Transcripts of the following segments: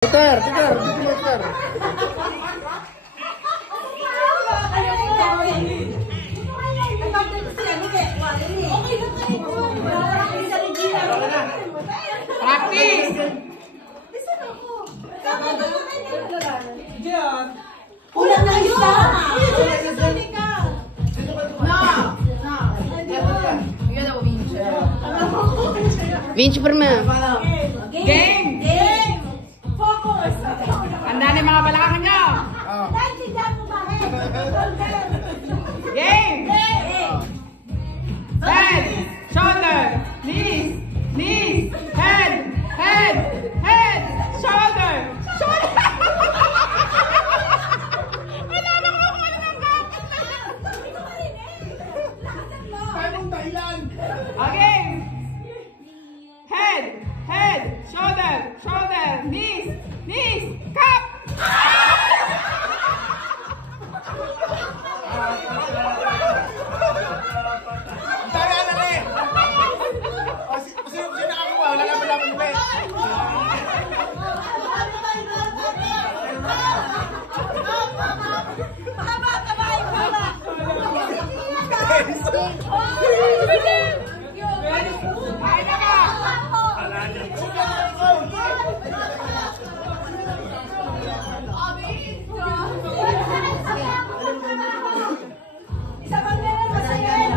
Tukar, tukar, tukar. Practice! Ulang na siya! Vinci per me. Game! Focus! Handa na yung mga balakang nyo! Game! Head! Shoulder! Knees! Knees! Head! Head! Head! Shoulder! Shoulder! Wala na ko kung ano ng gapit na yan! Okay! Head! Head! Shoulder! Shoulder! Knees! Knees! Cup!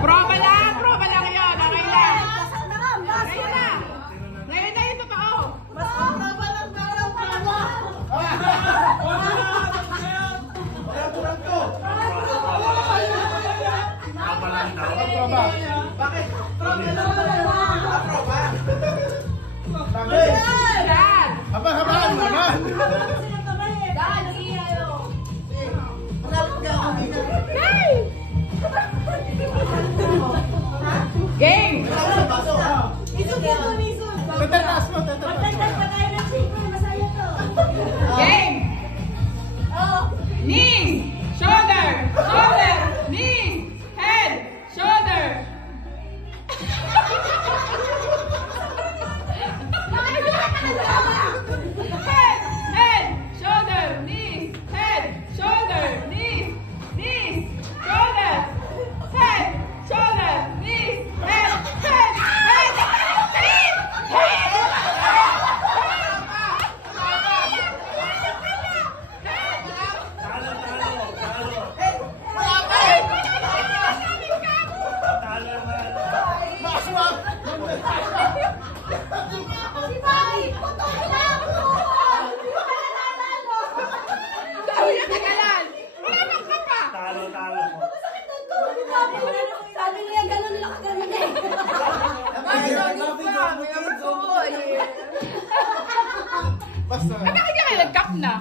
Prova lang yun. Okay lang. Ngayon na. Ngayon na yung totoo. Bakit? Dad! Habang naman! Game! Tataas mo, tataas. Game! Knees! Shoulder! Shoulder! Knees! Head! Shoulder! Head! Head! Shoulder! Knees! Head! Shoulder! Knees! Knees! Shoulder! Head! Shoulder! Knees! Head! Head! Head! Sabi niya, gano'n lang kagaling eh. Basta. Bakit ka nag-cup na?